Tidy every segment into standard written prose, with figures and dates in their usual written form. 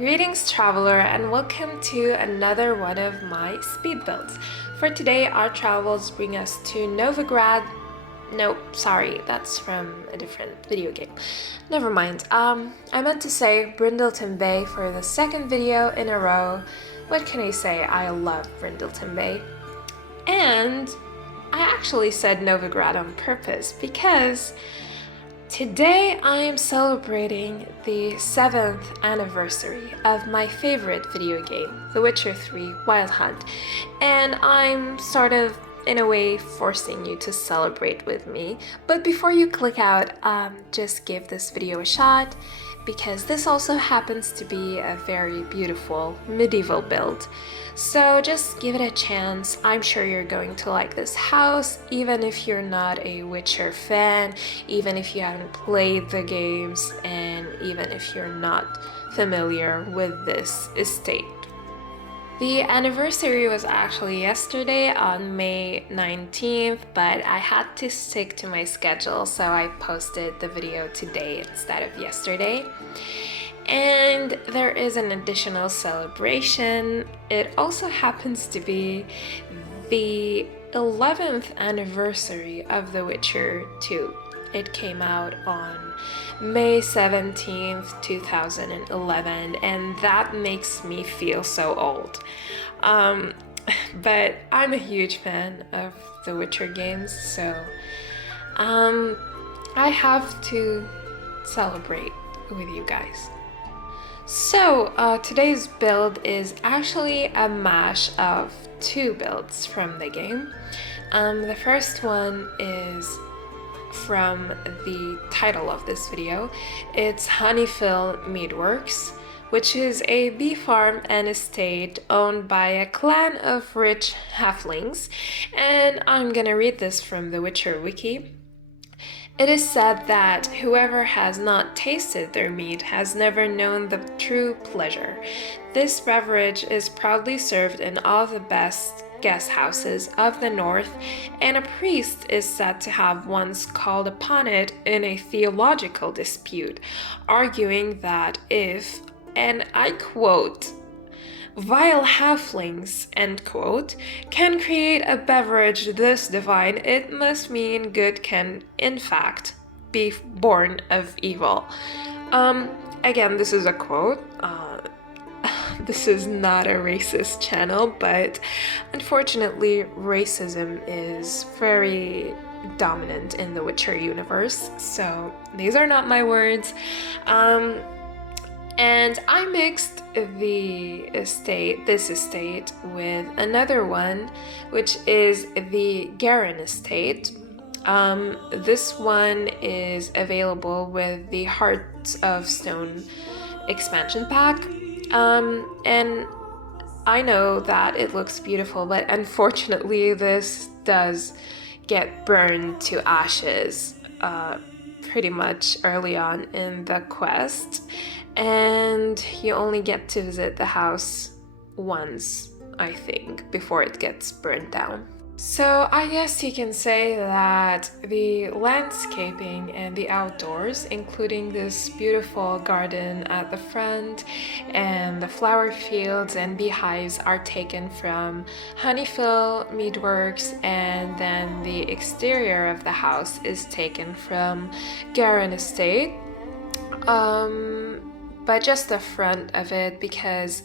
Greetings traveler and welcome to another one of my speed builds. For today our travels bring us to Novigrad. Nope, sorry, that's from a different video game. Never mind. I meant to say Brindleton Bay for the second video in a row. What can I say? I love Brindleton Bay. And I actually said Novigrad on purpose because today I am celebrating the 7th anniversary of my favorite video game, The Witcher 3 Wild Hunt, and I'm sort of, in a way, forcing you to celebrate with me. But before you click out, just give this video a shot, because this also happens to be a very beautiful medieval build. So just give it a chance. I'm sure you're going to like this house, even if you're not a Witcher fan, even if you haven't played the games, and even if you're not familiar with this estate. The anniversary was actually yesterday on May 19th, but I had to stick to my schedule, so I posted the video today instead of yesterday. And there is an additional celebration. It also happens to be the 11th anniversary of The Witcher 2. It came out on May 17th, 2011, and that makes me feel so old. But I'm a huge fan of The Witcher games, so I have to celebrate with you guys. So today's build is actually a mash of two builds from the game. The first one is from the title of this video. It's Honeyfill Meadworks, which is a bee farm and estate owned by a clan of rich halflings, and I'm gonna read this from the Witcher wiki. It is said that whoever has not tasted their mead has never known the true pleasure. This beverage is proudly served in all the best guest houses of the north, and a priest is said to have once called upon it in a theological dispute, arguing that if, and I quote, "vile halflings," end quote, "can create a beverage this divine, it must mean good can, in fact, be born of evil." Again, this is a quote. This is not a racist channel, but unfortunately, racism is very dominant in the Witcher universe, so these are not my words. And I mixed this estate with another one, which is the Garin estate. This one is available with the Hearts of Stone expansion pack. And I know that it looks beautiful, but unfortunately this does get burned to ashes pretty much early on in the quest, and you only get to visit the house once, I think, before it gets burned down. So I guess you can say that the landscaping and the outdoors, including this beautiful garden at the front and the flower fields and beehives, are taken from Honeyfill Meadworks, and then the exterior of the house is taken from Garin Estate. But just the front of it, because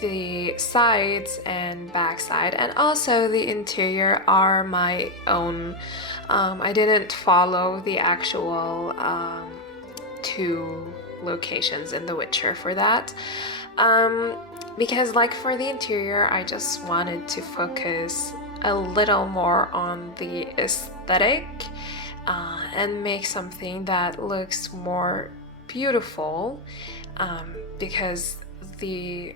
the sides and backside and also the interior are my own. I didn't follow the actual two locations in The Witcher for that, because like for the interior, I just wanted to focus a little more on the aesthetic and make something that looks more beautiful, because the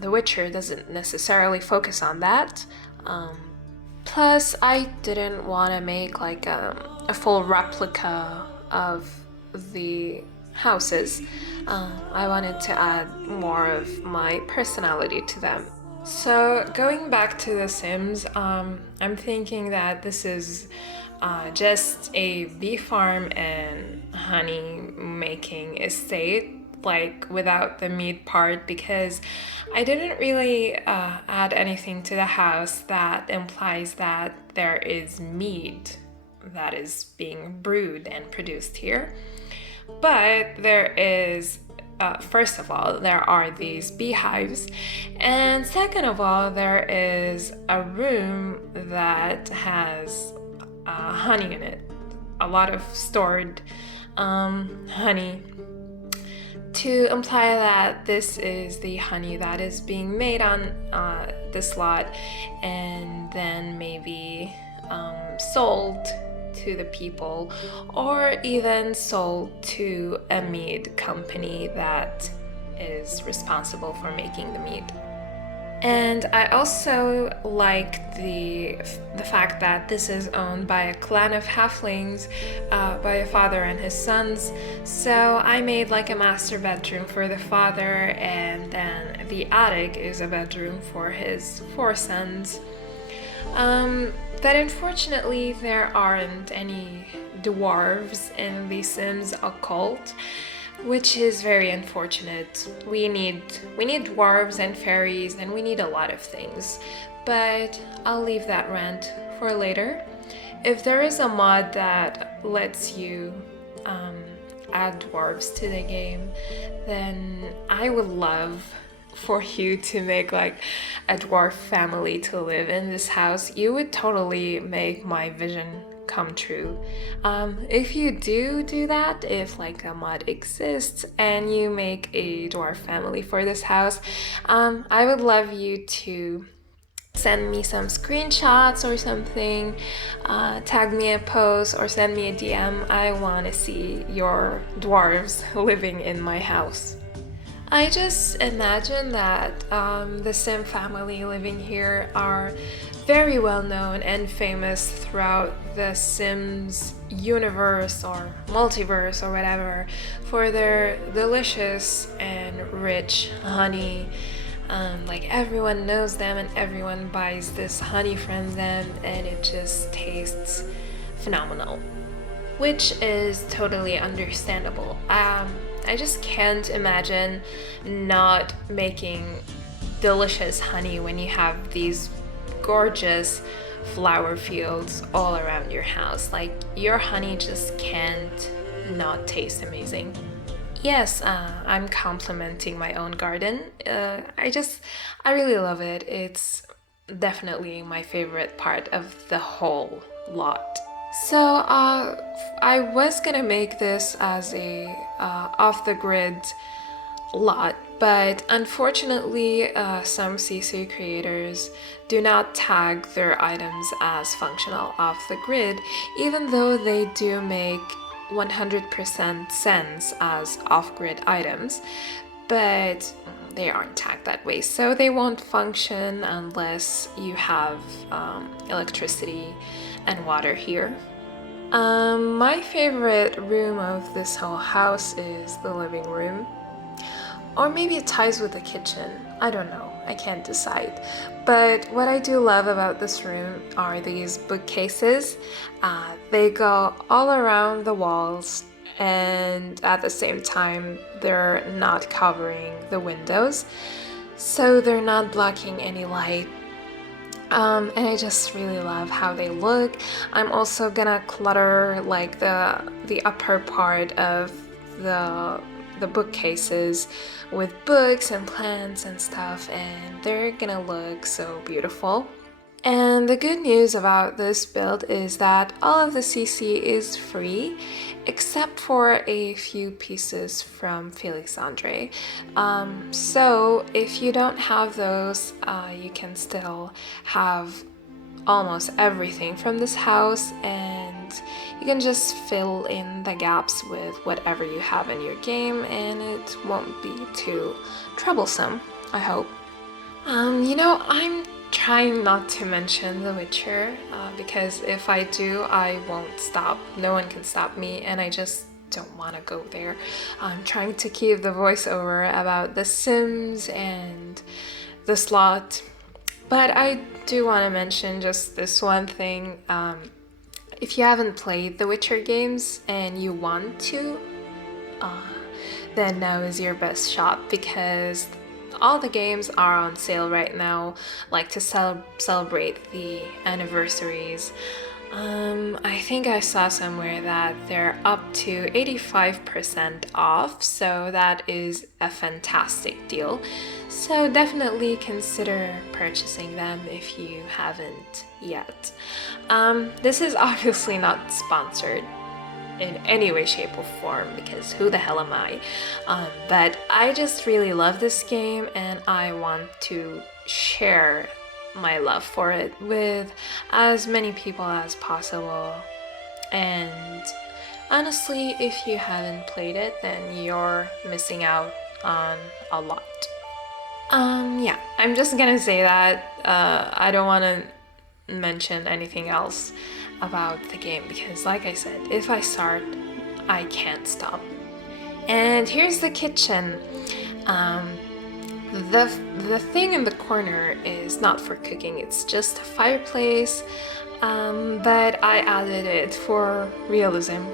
Witcher doesn't necessarily focus on that. Plus, I didn't want to make like a full replica of the houses. I wanted to add more of my personality to them. So going back to The Sims, I'm thinking that this is just a bee farm and honey making estate like without the mead part, because I didn't really add anything to the house that implies that there is mead that is being brewed and produced here. But there is, first of all, there are these beehives, and second of all, there is a room that has honey in it, a lot of stored honey, to imply that this is the honey that is being made on this lot and then maybe sold to the people, or even sold to a mead company that is responsible for making the mead. And I also like the fact that this is owned by a clan of halflings, by a father and his sons. So I made like a master bedroom for the father, and then the attic is a bedroom for his 4 sons. But unfortunately there aren't any dwarves in the Sims occult, which is very unfortunate. We need dwarves and fairies, and we need a lot of things, but I'll leave that rant for later. If there is a mod that lets you add dwarves to the game, then I would love for you to make like a dwarf family to live in this house. You would totally make my vision come true. If you do that, if like a mod exists and you make a dwarf family for this house, I would love you to send me some screenshots or something, tag me a post or send me a DM. I want to see your dwarves living in my house. I just imagine that the Sim family living here are very well known and famous throughout the Sims universe or multiverse or whatever for their delicious and rich honey. Like everyone knows them and everyone buys this honey from them, and it just tastes phenomenal, which is totally understandable. I just can't imagine not making delicious honey when you have these gorgeous flower fields all around your house. Like, your honey just can't not taste amazing. Yes, I'm complimenting my own garden. I really love it. It's definitely my favorite part of the whole lot. So I was gonna make this as a off-the-grid lot, but unfortunately some CC creators do not tag their items as functional off the grid, even though they do make 100% sense as off-grid items, but they aren't tagged that way, so they won't function unless you have electricity and water here. My favorite room of this whole house is the living room. Or maybe it ties with the kitchen. I don't know. I can't decide. But what I do love about this room are these bookcases. They go all around the walls, and at the same time, they're not covering the windows, so they're not blocking any light. And I just really love how they look. I'm also gonna clutter like the upper part of the bookcases with books and plants and stuff, and they're gonna look so beautiful. And the good news about this build is that all of the CC is free, except for a few pieces from Felixandre. So if you don't have those, you can still have almost everything from this house, and you can just fill in the gaps with whatever you have in your game, and it won't be too troublesome, I hope. I'm trying not to mention The Witcher, because if I do, I won't stop. No one can stop me, and I just don't want to go there. I'm trying to keep the voiceover about The Sims and the slot, but I do want to mention just this one thing. If you haven't played the Witcher games and you want to, then now is your best shot, because all the games are on sale right now, like to celebrate the anniversaries. I think I saw somewhere that they're up to 85% off, so that is a fantastic deal. So definitely consider purchasing them if you haven't yet. This is obviously not sponsored in any way, shape, or form, because who the hell am I? But I just really love this game, and I want to share my love for it with as many people as possible. And honestly, if you haven't played it, then you're missing out on a lot. Yeah, I'm just gonna say that I don't want to mention anything else about the game, because like I said, if I start, I can't stop. And here's the kitchen. The thing in the corner is not for cooking, it's just a fireplace, but I added it for realism.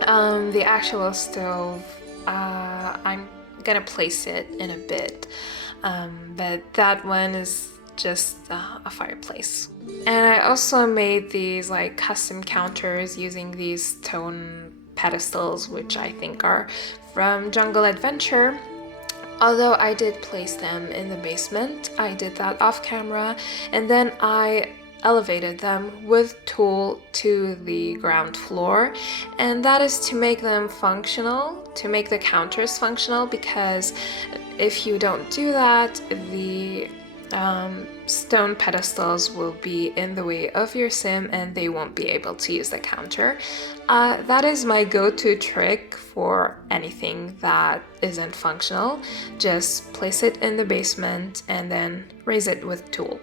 The actual stove, I'm gonna place it in a bit, but that one is just a fireplace. And I also made these like custom counters using these stone pedestals, which I think are from Jungle Adventure. Although I did place them in the basement, I did that off camera, and then I elevated them with tool to the ground floor, and that is to make them functional, to make the counters functional, because if you don't do that, the stone pedestals will be in the way of your sim and they won't be able to use the counter. That is my go-to trick for anything that isn't functional. Just place it in the basement and then raise it with tool.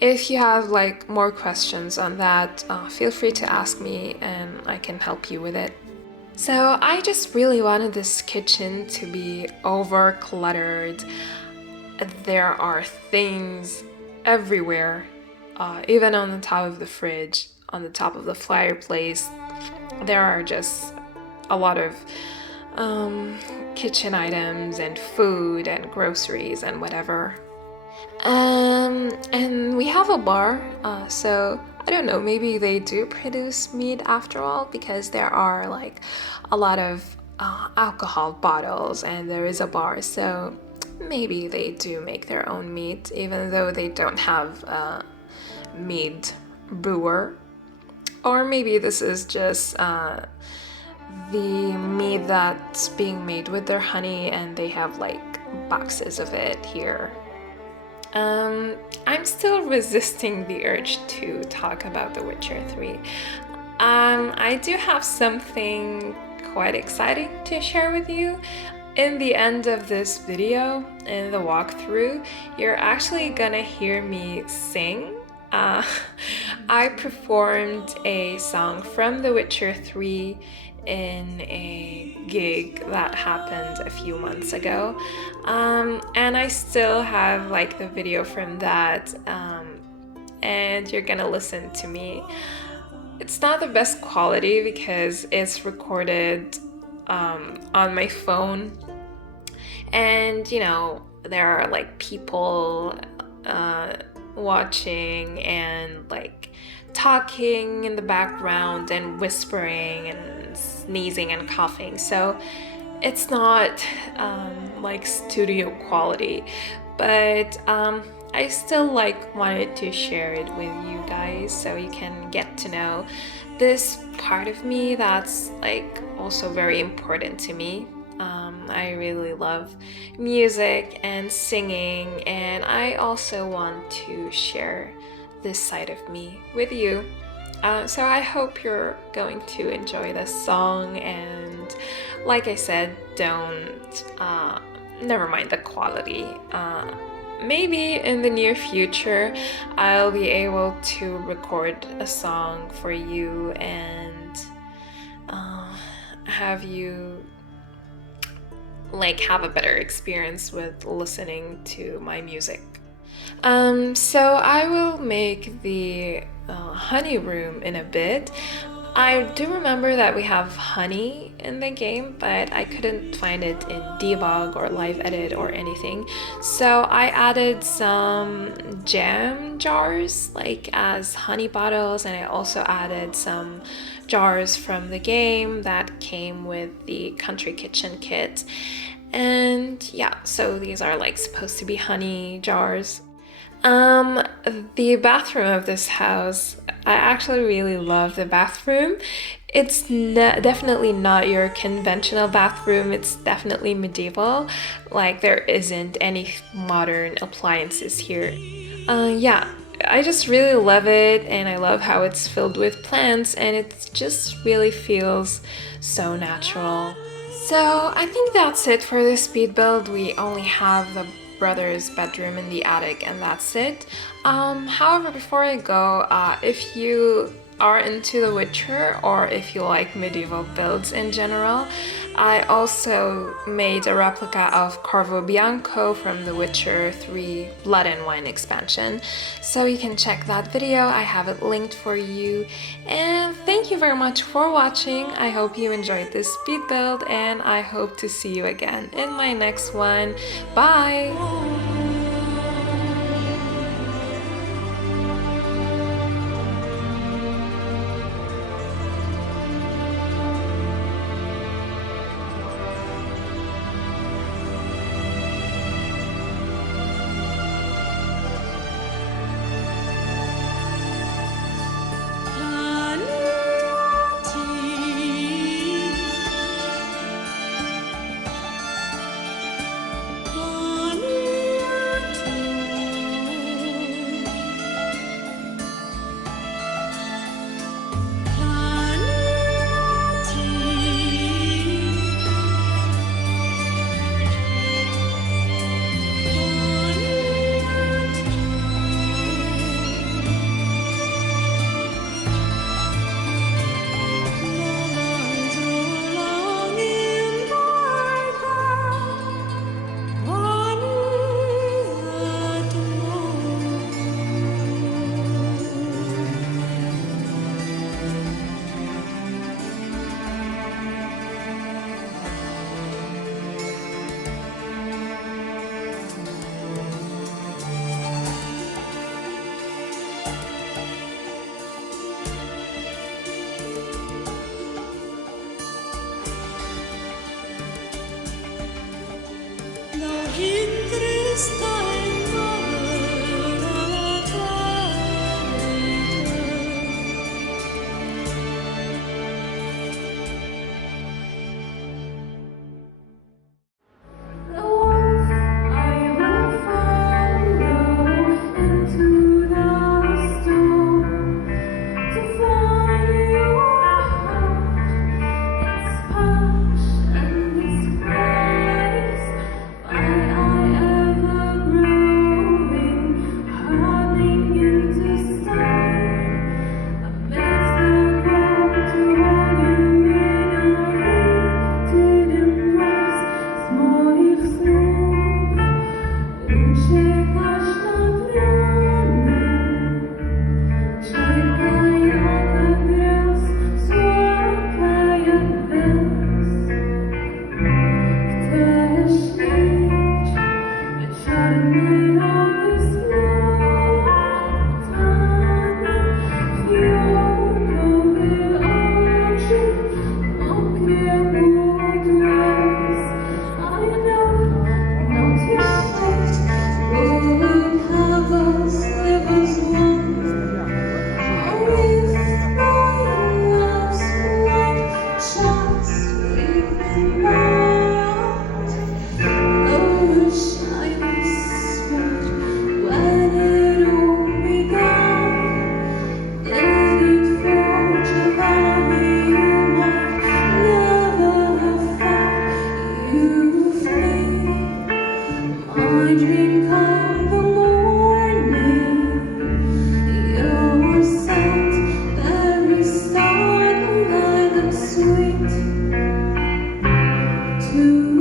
If you have like more questions on that, feel free to ask me and I can help you with it. So I just really wanted this kitchen to be over cluttered. There are things everywhere, even on the top of the fridge, on the top of the fireplace. There are just a lot of kitchen items and food and groceries and whatever. And we have a bar, so I don't know, maybe they do produce meat after all, because there are like a lot of alcohol bottles and there is a bar, so maybe they do make their own meat, even though they don't have a mead brewer. Or maybe this is just the mead that's being made with their honey and they have like boxes of it here. I'm still resisting the urge to talk about The Witcher 3. I do have something quite exciting to share with you. In the end of this video, in the walkthrough, you're actually gonna hear me sing. I performed a song from The Witcher 3 in a gig that happened a few months ago, and I still have like the video from that, and you're gonna listen to me. It's not the best quality because it's recorded on my phone, and you know, there are like people watching and like talking in the background and whispering and sneezing and coughing, so it's not like studio quality, but I still like wanted to share it with you guys so you can get to know this part of me that's like also very important to me. I really love music and singing, and I also want to share this side of me with you. So I hope you're going to enjoy this song, and like I said, never mind the quality. Maybe in the near future I'll be able to record a song for you and have you like have a better experience with listening to my music. So I will make the honey room in a bit. I do remember that we have honey in the game, but I couldn't find it in debug or live edit or anything. So I added some jam jars like as honey bottles, and I also added some jars from the game that came with the country kitchen kit. And yeah, so these are like supposed to be honey jars. Um, the bathroom of this house, I actually really love the bathroom. It's definitely not your conventional bathroom, it's definitely medieval. Like, there isn't any modern appliances here. Yeah, I just really love it, and I love how it's filled with plants, and it just really feels so natural. So I think that's it for this speed build. We only have the brother's bedroom in the attic, and that's it. However, before I go, if you are into The Witcher or if you like medieval builds in general, I also made a replica of Corvo Bianco from The Witcher 3 Blood and Wine expansion. So you can check that video, I have it linked for you. And thank you very much for watching. I hope you enjoyed this speed build, and I hope to see you again in my next one. Bye! To